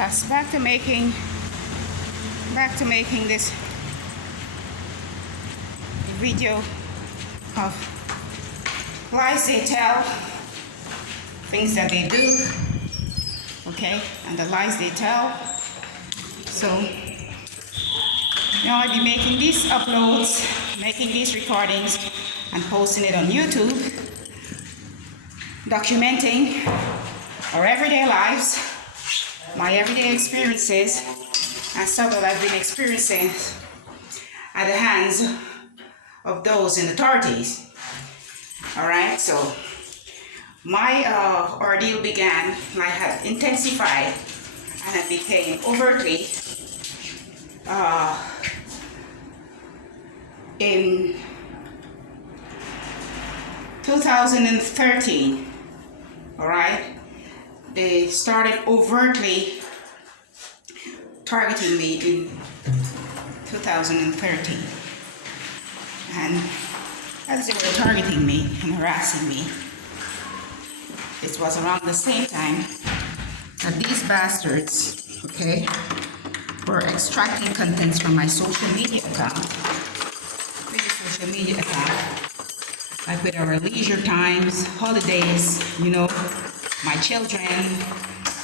Yes, back to making this video of lies they tell, things that they do, okay, and the lies they tell. So now I'll be making these uploads, making these recordings, and posting it on YouTube, documenting our everyday lives, my everyday experiences, and stuff that I've been experiencing at the hands of those in authorities. Alright, so my ordeal began, I had intensified, and it became overtly in 2013. Alright, they started overtly targeting me in 2013, and as they were targeting me and harassing me, it was around the same time that these bastards, okay, were extracting contents from my social media account, like with our leisure times, holidays, you know, my children,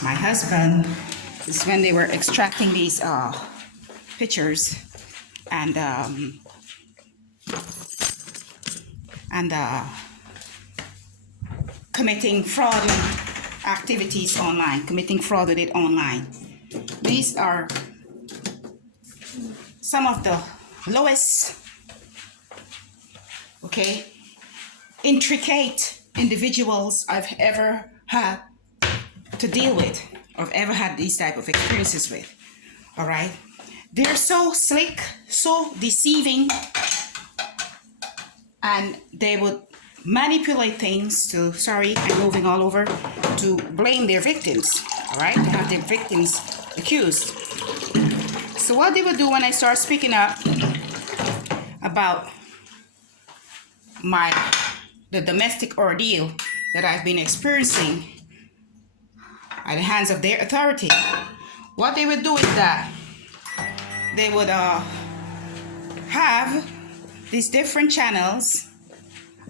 my husband. This is when they were extracting these pictures and committing fraudulent activities online, committing fraud with it online. These are some of the lowest, okay, intricate individuals I've ever had to deal with, or I've ever had these type of experiences with. All right, they're so slick, so deceiving, and they would manipulate things to, sorry, I'm moving all over, to blame their victims. All right, to have their victims accused. So what they would do when I start speaking up about the domestic ordeal that I've been experiencing at the hands of their authority, what they would do is that they would have these different channels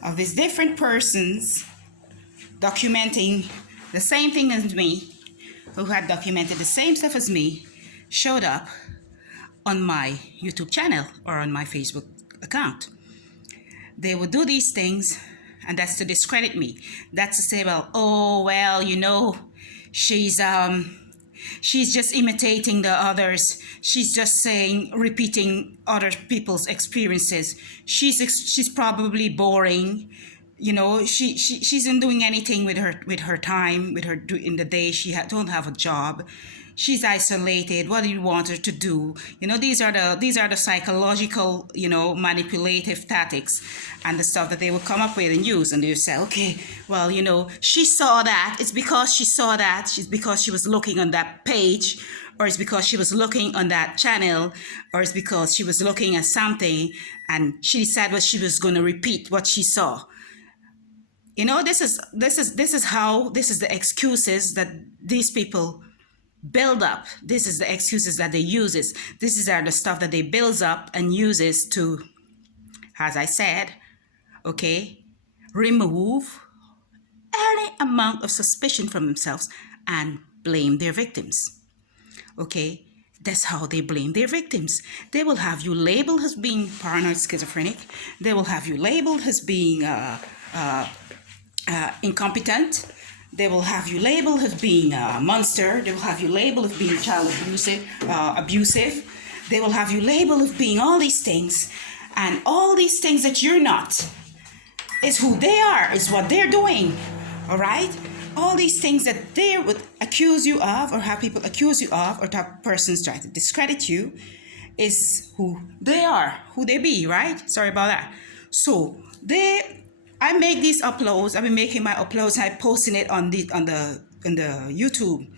of these different persons documenting the same thing as me, who had documented the same stuff as me, showed up on my YouTube channel or on my Facebook account. They would do these things, and that's to discredit me. That's to say, well, oh, well, you know, she's just imitating the others. She's just saying, repeating other people's experiences. She's probably boring. You know, she isn't doing anything with her time, with her in the day. She don't have a job. She's isolated. What do you want her to do? You know, these are the psychological, you know, manipulative tactics and the stuff that they would come up with and use. And they would say, okay, well, you know, she saw that. It's because she saw that. It's because she was looking on that page, or it's because she was looking on that channel, or it's because she was looking at something and she decided what she was going to repeat what she saw. You know, this is the excuses that these people build up. This is the excuses that they uses. This is the stuff that they builds up and uses to, as I said, okay, remove any amount of suspicion from themselves and blame their victims. Okay, that's how they blame their victims. They will have you labeled as being paranoid schizophrenic. They will have you labeled as being incompetent. They will have you labeled as being a monster. They will have you labeled as being child abusive. They will have you labeled as being all these things. And all these things that you're not is who they are, is what they're doing. All right? All these things that they would accuse you of, or have people accuse you of, or have persons try to discredit you, is who they are, who they be, right? Sorry about that. So I make these uploads. I've been making my uploads and I posting it on the YouTube.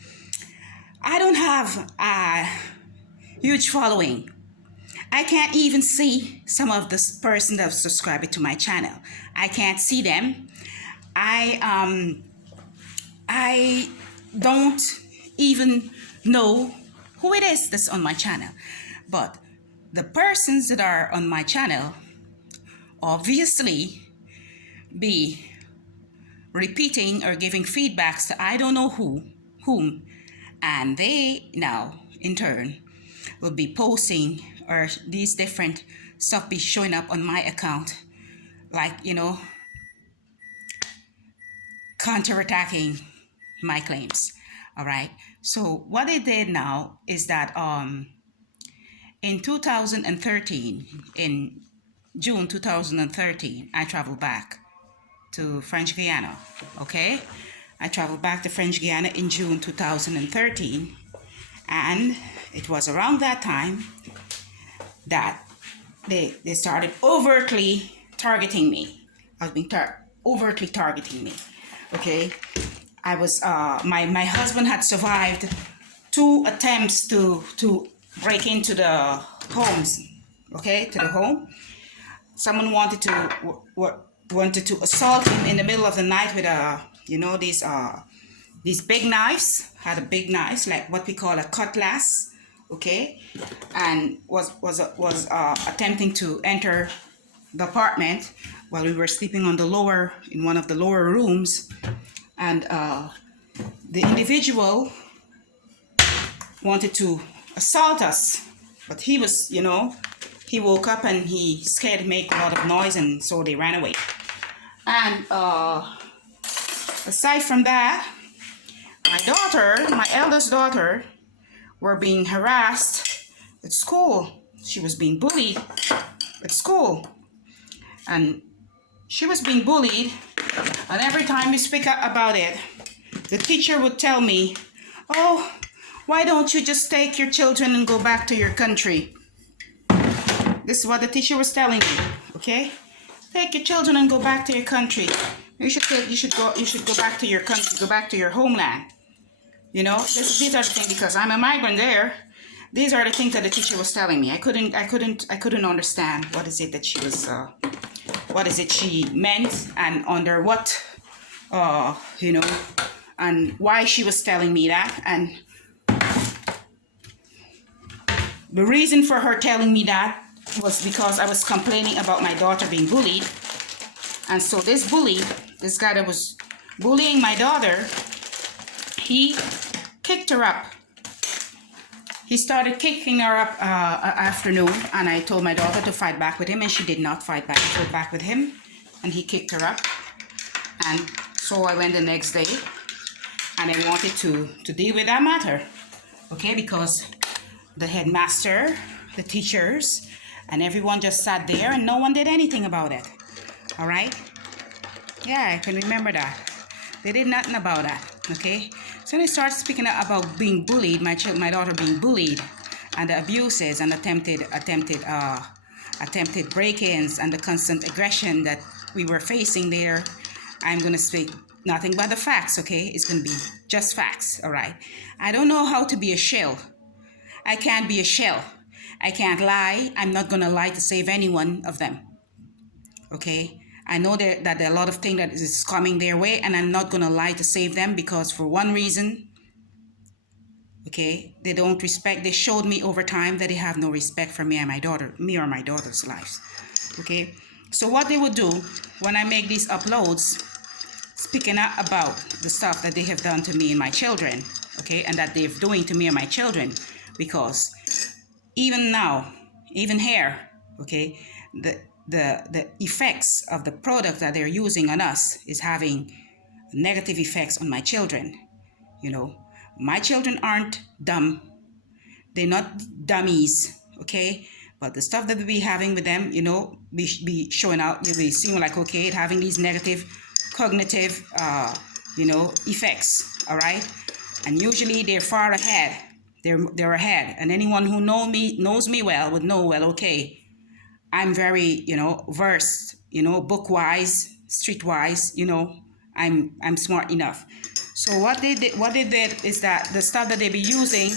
I don't have a huge following. I can't even see some of the person that subscribed to my channel. I can't see them. I don't even know who it is that's on my channel. But the persons that are on my channel obviously be repeating or giving feedbacks to I don't know whom, and they now in turn will be posting or these different stuff be showing up on my account, like, you know, counterattacking my claims. All right. So what they did now is that in 2013, in June 2013, I traveled back to French Guiana. Okay, I traveled back to French Guiana in June 2013, and it was around that time that they started overtly targeting me. I was being overtly targeting me. Okay, I was my husband had survived 2 attempts to break into the homes. Okay, to the home. Someone wanted to assault him in the middle of the night with these big knives. Had a big knives, like what we call a cutlass. Okay, and was attempting to enter the apartment while we were sleeping on in one of the lower rooms, and the individual wanted to assault us, but he was, he woke up and he scared to make a lot of noise, and so they ran away. And aside from that, my eldest daughter, were being harassed at school. She was being bullied at school, and she was being bullied, and every time we speak about it, the teacher would tell me, "Oh, why don't you just take your children and go back to your country?" This is what the teacher was telling me. Okay, take your children and go back to your country. You should go back to your country, go back to your homeland. These are the things, because I'm a migrant there. These are the things that the teacher was telling me. I couldn't understand what is it that she was, what is it she meant, and under what, and why she was telling me that. And the reason for her telling me that was because I was complaining about my daughter being bullied. And so this guy that was bullying my daughter, he kicked her up. He started kicking her up afternoon, and I told my daughter to fight back with him, and she did not fight back with him, and he kicked her up. And so I went the next day, and I wanted to deal with that matter, okay, because the headmaster, the teachers, and everyone just sat there and no one did anything about it. All right? Yeah, I can remember that. They did nothing about that. Okay? So they started speaking about being bullied, my daughter being bullied, and the abuses and attempted break-ins and the constant aggression that we were facing there. I'm gonna speak nothing but the facts. Okay? It's gonna be just facts. All right? I don't know how to be a shell. I can't be a shell. I can't lie. I'm not going to lie to save any one of them. Okay? I know that there are a lot of things that is coming their way, and I'm not going to lie to save them, because for one reason, okay, they don't respect. They showed me over time that they have no respect for me or my daughter's lives. Okay? So what they would do when I make these uploads, speaking out about the stuff that they have done to me and my children, okay, and that they're doing to me and my children, because even now, even here, okay, the effects of the product that they're using on us is having negative effects on my children. My children aren't dumb. They're not dummies, okay? But the stuff that we be having with them, be showing out, you'll be seeing like, okay, it having these negative cognitive, effects, all right? And usually they're far ahead. They're ahead, and anyone who knows me well would know, well, okay, I'm very, versed, book-wise, street-wise, I'm smart enough. So what they did is that the stuff that they be using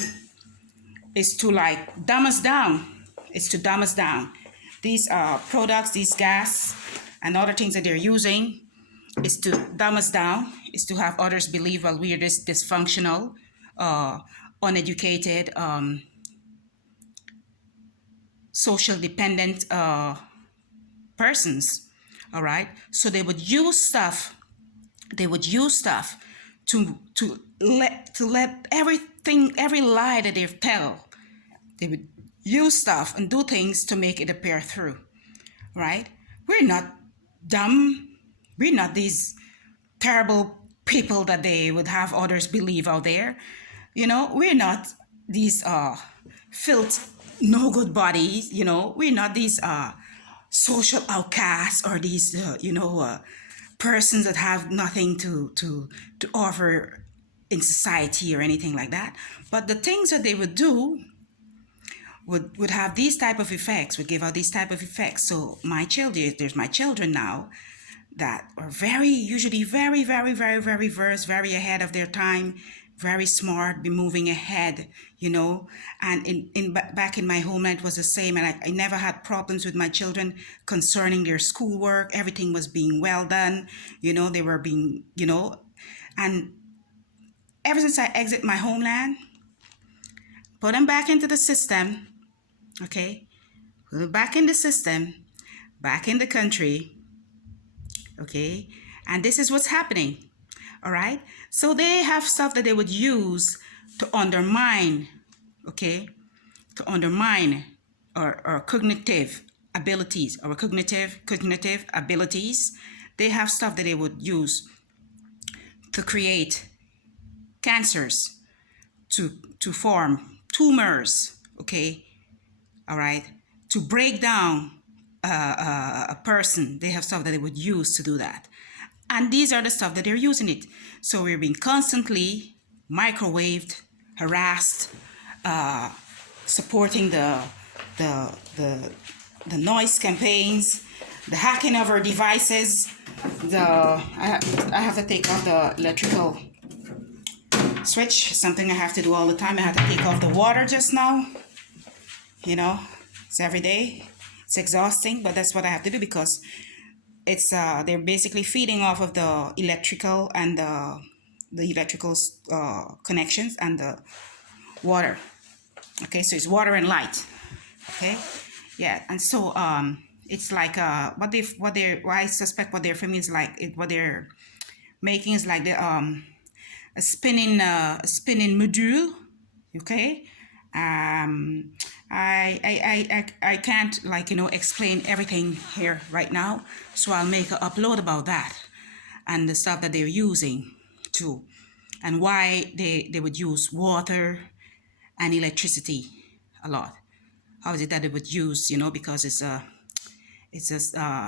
is to like dumb us down. It's to dumb us down. These products, these gas and other things that they're using is to dumb us down, is to have others believe, well, we are this dysfunctional, uneducated, social dependent persons. All right, so they would use stuff. They would use stuff to let everything, every lie that they tell. They would use stuff and do things to make it appear through. Right? We're not dumb. We're not these terrible people that they would have others believe out there. We're not these filth, no good bodies. We're not these social outcasts or these persons that have nothing to offer in society or anything like that. But the things that they would do would have these type of effects, would give out these type of effects. So there's my children now that are usually very, very, very, very versed, very ahead of their time, very smart, be moving ahead, and back in my homeland it was the same, and I never had problems with my children concerning their schoolwork. Everything was being well done, they were being, and ever since I exit my homeland, put them back into the system, okay, put them back in the system, back in the country, okay, and this is what's happening. All right, so they have stuff that they would use to undermine, okay, to undermine our cognitive abilities, our cognitive abilities. They have stuff that they would use to create cancers, to form tumors, okay, all right, to break down a person. They have stuff that they would use to do that. And these are the stuff that they're using it. So we're being constantly microwaved, harassed, supporting the noise campaigns, the hacking of our devices. I have to take off the electrical switch, something I have to do all the time. I had to take off the water just now. It's every day. It's exhausting, but that's what I have to do because it's they're basically feeding off of the electrical and the electrical connections and the water. Okay, so it's water and light. Okay, yeah, and so it's like I suspect what they're filming is like what they're making is like the a spinning module. Okay, I can't explain everything here right now, so I'll make an upload about that and the stuff that they're using too, and why they would use water and electricity a lot. How is it that they would use, because it's a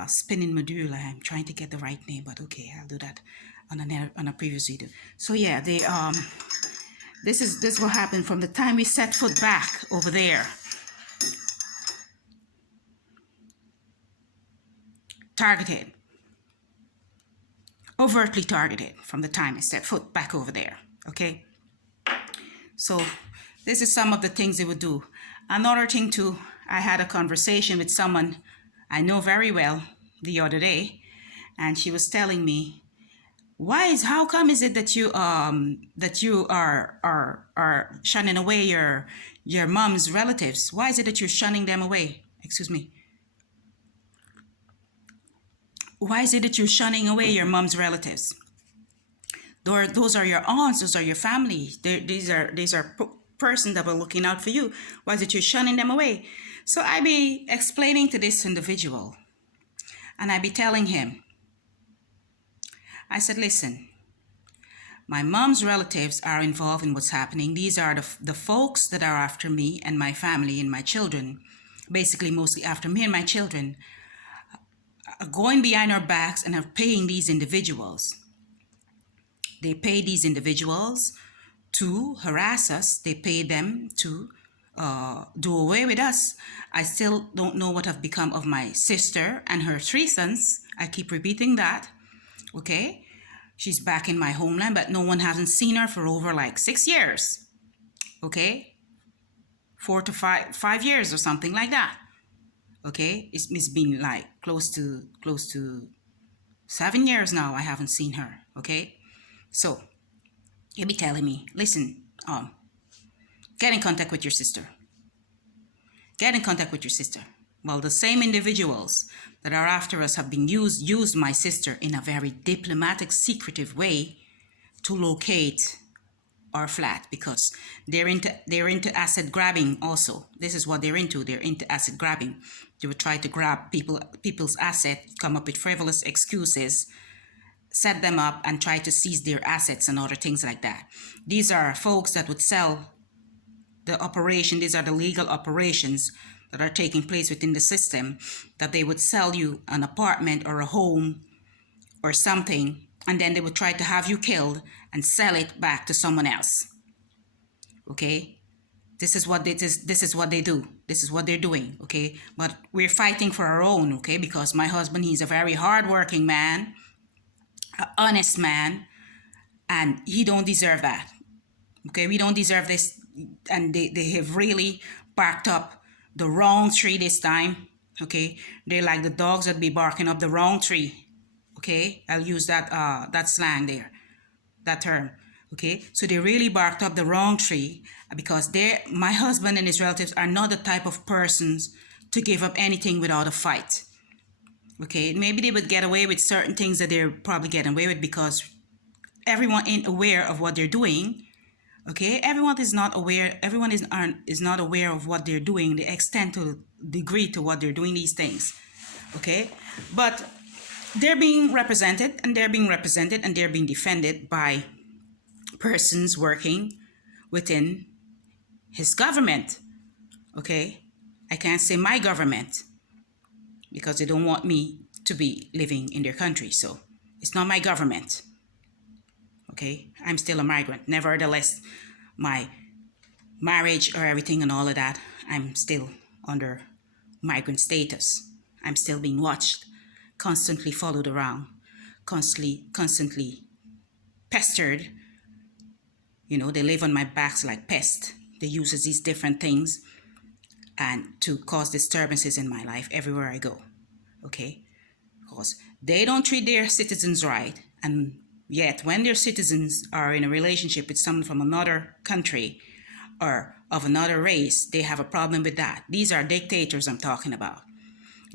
spinning module. I'm trying to get the right name, but okay, I'll do that on a previous video. So yeah, they this will happen from the time we set foot back over there. Targeted, overtly targeted from the time I set foot back over there. Okay, so this is some of the things they would do. Another thing too, I had a conversation with someone I know very well the other day, and she was telling me, how come is it that you are shunning away your mom's relatives? Why is it that you're shunning them away? Excuse me. Why is it that you're shunning away your mom's relatives? Those are your aunts, those are your family. These are persons that were looking out for you. Why is it you're shunning them away? So I be explaining to this individual, and I be telling him, I said, listen, my mom's relatives are involved in what's happening. These are the folks that are after me and my family and my children, basically mostly after me and my children, are going behind our backs and are paying these individuals. They pay these individuals to harass us. They pay them to do away with us. I still don't know what have become of my sister and her 3 sons. I keep repeating that. Okay, she's back in my homeland, but no one hasn't seen her for over like 6 years. Okay, 4 to 5 years or something like that. Okay, it's been like close to 7 years now I haven't seen her. Okay, so you'll be telling me, listen, get in contact with your sister. Get in contact with your sister. Well, the same individuals that are after us have been used my sister in a very diplomatic, secretive way to locate our flat, because they're into asset grabbing also. This is what they're into. They're into asset grabbing. They would try to grab people's assets, come up with frivolous excuses, set them up, and try to seize their assets and other things like that. These are folks that would sell the operation. These are the legal operations that are taking place within the system, that they would sell you an apartment or a home or something, and then they would try to have you killed and sell it back to someone else. Okay? This is what they do. This is what they're doing. Okay? But we're fighting for our own, okay? Because my husband, he's a very hardworking man, an honest man, and he don't deserve that. Okay? We don't deserve this. And they have really barked up the wrong tree this time. Okay? They're like the dogs that be barking up the wrong tree. Okay? I'll use that slang there, that term. Okay? So they really barked up the wrong tree, because my husband and his relatives are not the type of persons to give up anything without a fight. Okay? Maybe they would get away with certain things that they're probably getting away with because everyone ain't aware of what they're doing. Okay, everyone is not aware. Everyone is not aware of what they're doing, the extent to degree to what they're doing these things. Okay, but they're being represented, and they're being defended by persons working within his government. Okay, I can't say my government because they don't want me to be living in their country, so it's not my government. Okay, I'm still a migrant. Nevertheless, my marriage or everything and all of that, I'm still under migrant status. I'm still being watched, constantly followed around, constantly pestered. You know, they live on my backs like pests. They use these different things and to cause disturbances in my life everywhere I go. Okay, because they don't treat their citizens right, and yet, when their citizens are in a relationship with someone from another country or of another race, they have a problem with that. These are dictators I'm talking about.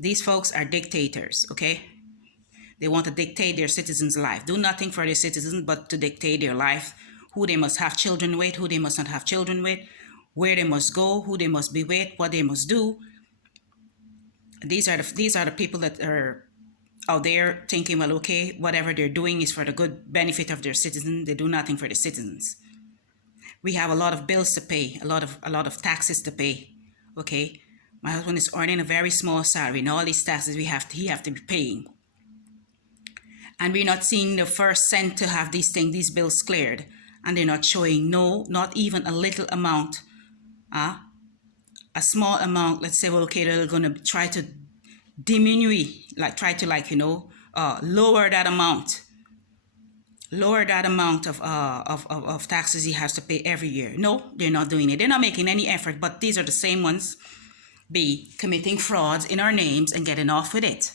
These folks are dictators, okay? They want to dictate their citizens' life. Do nothing for their citizens but to dictate their life, who they must have children with, who they must not have children with, where they must go, who they must be with, what they must do. These are the people that are out there thinking, well, okay, whatever they're doing is for the good benefit of their citizens. They do nothing for the citizens. We have a lot of bills to pay, a lot of taxes to pay. Okay, my husband is earning a very small salary, and all these taxes he have to be paying, and we're not seeing the first cent to have these bills cleared, and they're not showing not even a little amount, a small amount. Let's say, well, okay, they're going to try to lower that amount of taxes he has to pay every year. No, they're not doing it. They're not making any effort, but these are the same ones be committing frauds in our names and getting off with it.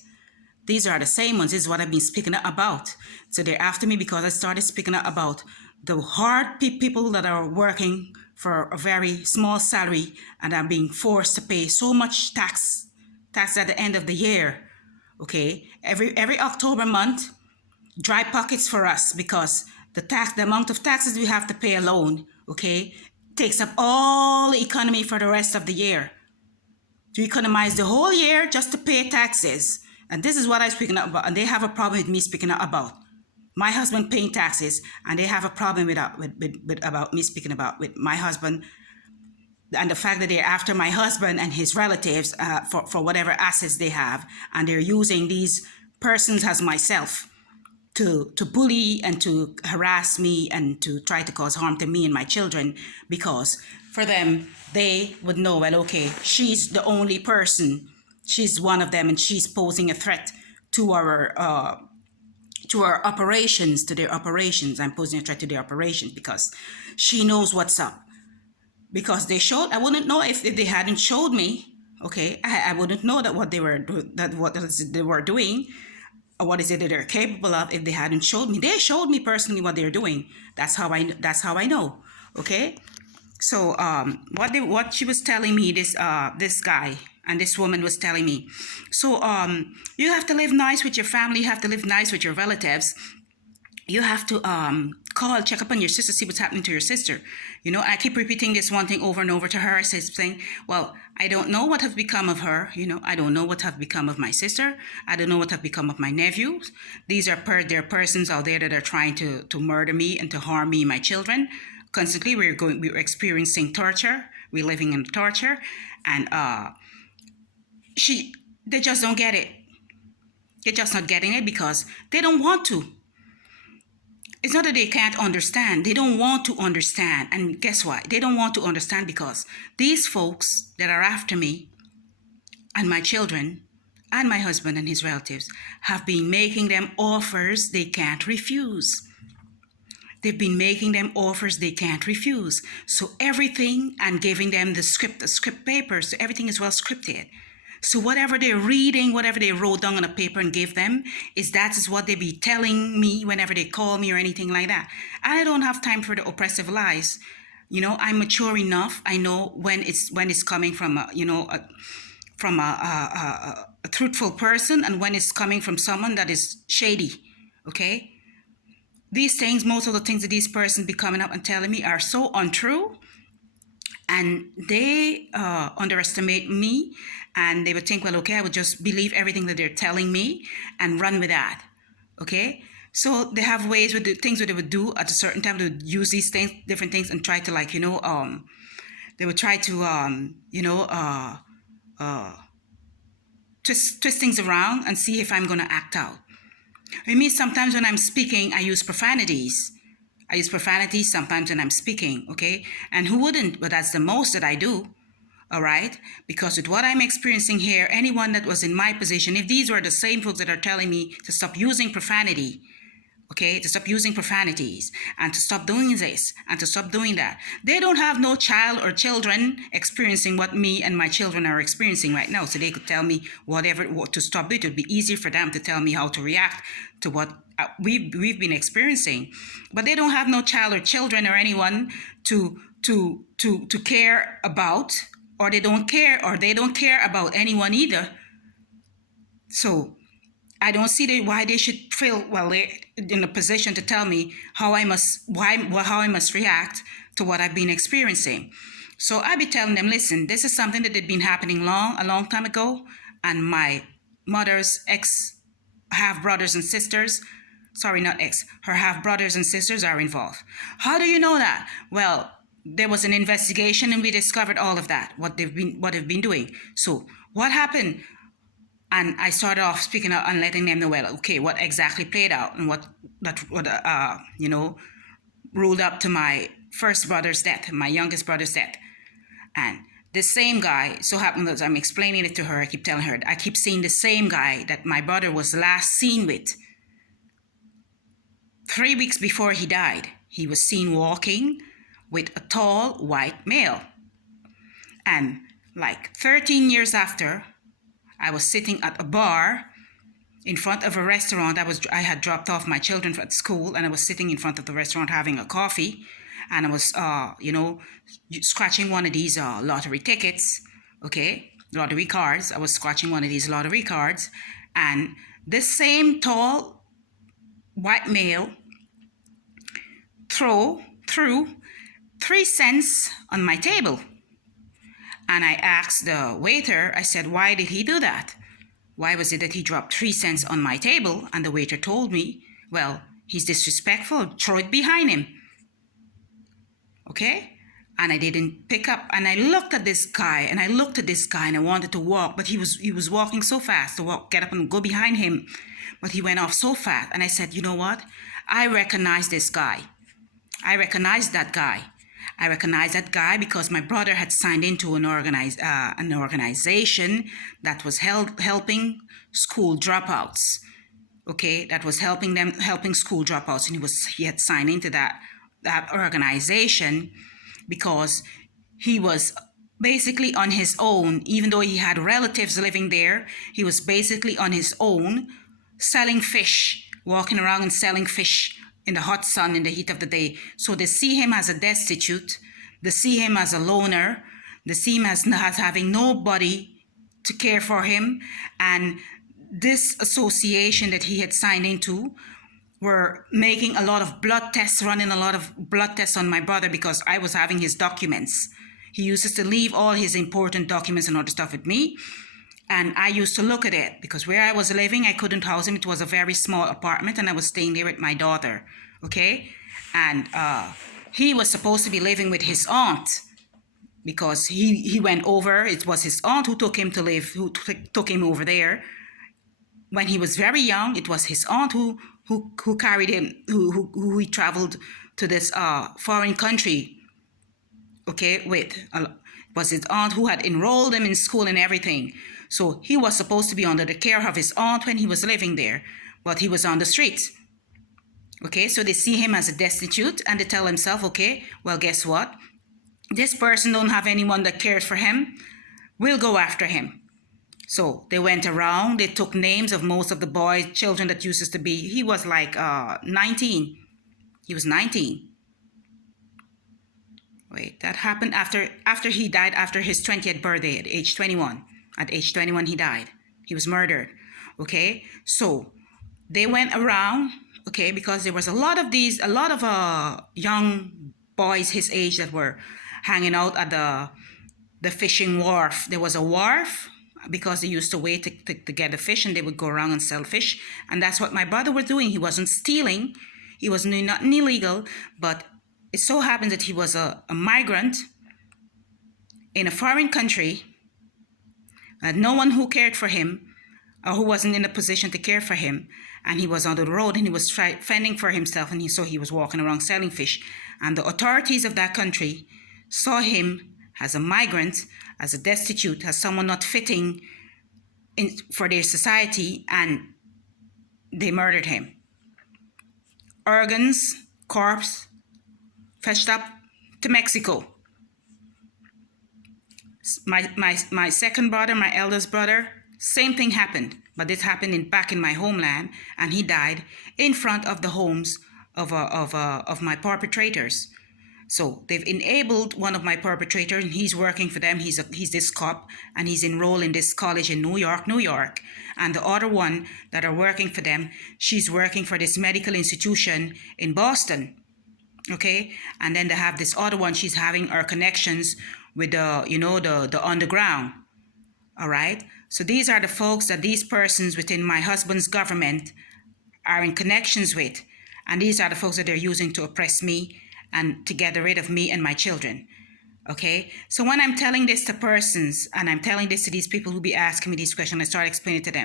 These are the same ones. This is what I've been speaking about. So they're after me because I started speaking about the hard people that are working for a very small salary and are being forced to pay so much tax at the end of the year. Okay, every October month, dry pockets for us, because the amount of taxes we have to pay alone, okay, takes up all the economy for the rest of the year. To economize the whole year just to pay taxes. And this is what I'm speaking about, and they have a problem with me speaking about my husband paying taxes, and they have a problem with about me speaking about with my husband, and the fact that they're after my husband and his relatives for whatever assets they have, and they're using these persons as myself to bully and to harass me and to try to cause harm to me and my children, because for them, they would know, well, okay, she's the only person, she's one of them, and she's posing a threat to our operations, to their operations. I'm posing a threat to their operations because she knows what's up. Because I wouldn't know if they hadn't showed me, okay, I wouldn't know that what they were doing, or what is it that they're capable of if they hadn't showed me. They showed me personally what they're doing. That's how I know. Okay. So what she was telling me, this guy and this woman was telling me, so you have to live nice with your family, you have to live nice with your relatives, you have to call, check up on your sister, see what's happening to your sister. You know, I keep repeating this one thing over and over to her. I say, saying, well, I don't know what has become of her. You know, I don't know what have become of my sister. I don't know what have become of my nephews. These are there are persons out there that are trying to murder me and to harm me and my children. Constantly, we're experiencing torture. We're living in torture, and they just don't get it. They're just not getting it because they don't want to. It's not that they can't understand. They don't want to understand. And guess what? They don't want to understand because these folks that are after me and my children and my husband and his relatives have been making them offers they can't refuse. They've been making them offers they can't refuse. So everything, and giving them the script papers, so everything is well scripted. So whatever they're reading, whatever they wrote down on a paper and give them, that is what they be telling me whenever they call me or anything like that. I don't have time for the oppressive lies. You know, I'm mature enough. I know when it's coming from a truthful person and when it's coming from someone that is shady. Okay. These things, most of the things that these persons be coming up and telling me are so untrue, and they underestimate me, and they would think, well, okay, I would just believe everything that they're telling me and run with that. Okay, so they have ways with the things that they would do at a certain time. They would use these things, different things, and try to, like, they would try to twist things around and see if I'm gonna act out. I mean, sometimes when I'm speaking, I use profanities. Sometimes when I'm speaking, okay? And who wouldn't? But that's the most that I do, all right? Because with what I'm experiencing here, anyone that was in my position, if these were the same folks that are telling me to stop using profanity, okay, to stop using profanities and to stop doing this and to stop doing that, they don't have no child or children experiencing what me and my children are experiencing right now. So they could tell me whatever to stop it. It would be easier for them to tell me how to react to what we've been experiencing. But they don't have no child or children or anyone to care about, or they don't care about anyone either. So I don't see why they should feel, well, they're in a position to tell me how I must react to what I've been experiencing. So I be telling them, listen, this is something that had been happening a long time ago, and my mother's half brothers and sisters, her half brothers and sisters are involved. How do you know that? Well, there was an investigation and we discovered all of that, what they've been doing. So what happened? And I started off speaking out and letting them know, well, okay, what exactly played out and what ruled up to my first brother's death, my youngest brother's death. And the same guy, so happened that I'm explaining it to her, I keep telling her, I keep seeing the same guy that my brother was last seen with. 3 weeks before he died, he was seen walking with a tall white male. And like 13 years after, I was sitting at a bar in front of a restaurant. I had dropped off my children at school, and I was sitting in front of the restaurant having a coffee, and I was, scratching one of these lottery tickets, okay, lottery cards. I was scratching one of these lottery cards, and this same tall white male threw 3 cents on my table. And I asked the waiter, I said, why did he do that? Why was it that he dropped 3 cents on my table? And the waiter told me, well, he's disrespectful, throw it behind him. Okay? And I didn't pick up, and I looked at this guy, and I wanted to walk, but he was walking so fast to get up and go behind him. But he went off so fast, and I said, you know what? I recognize this guy. I recognize that guy. I recognize that guy because my brother had signed into an organization that was helping school dropouts. Okay, that was helping school dropouts, and he had signed into that organization because he was basically on his own. Even though he had relatives living there, he was basically on his own, selling fish, walking around and selling fish in the hot sun in the heat of the day. So they see him as a destitute, they see him as a loner, they see him as having nobody to care for him. And this association that he had signed into were making a lot of blood tests, running a lot of blood tests on my brother because I was having his documents. He uses to leave all his important documents and other stuff with me. And I used to look at it because where I was living, I couldn't house him. It was a very small apartment and I was staying there with my daughter. Okay. And he was supposed to be living with his aunt because he went over. It was his aunt who took him to live, who took him over there. When he was very young, it was his aunt who carried him, who he traveled to this foreign country, okay, with. It was his aunt who had enrolled him in school and everything. So he was supposed to be under the care of his aunt when he was living there, but he was on the streets. Okay, so they see him as a destitute and they tell themselves, okay, well, guess what? This person don't have anyone that cares for him. We'll go after him. So they went around, they took names of most of the boys, children that used to be, he was like 19. He was 19. Wait, that happened after he died, after his 20th birthday at age 21. At age 21, he died. He was murdered. Okay, so they went around, okay, because there was a lot of young boys his age that were hanging out at the fishing wharf. There was a wharf because they used to wait to get the fish and they would go around and sell fish. And that's what my brother was doing. He wasn't stealing. He was doing nothing illegal, but it so happened that he was a migrant in a foreign country, no one who cared for him or who wasn't in a position to care for him. And he was on the road and he was fending for himself. And he was walking around selling fish. And the authorities of that country saw him as a migrant, as a destitute, as someone not fitting for their society, and they murdered him. Organs, corpse, fetched up to Mexico. My second brother, my eldest brother, same thing happened, but this happened back in my homeland, and he died in front of the homes of my perpetrators. So they've enabled one of my perpetrators, and he's working for them. He's this cop, and he's enrolled in this college in New York. And the other one that are working for them, she's working for this medical institution in Boston. Okay, and then they have this other one. She's having her connections with the underground. All right. So these are the folks that these persons within my husband's government are in connections with, and these are the folks that they're using to oppress me and to get rid of me and my children. Okay, so when I'm telling this to persons and I'm telling this to these people who be asking me these questions, I start explaining to them.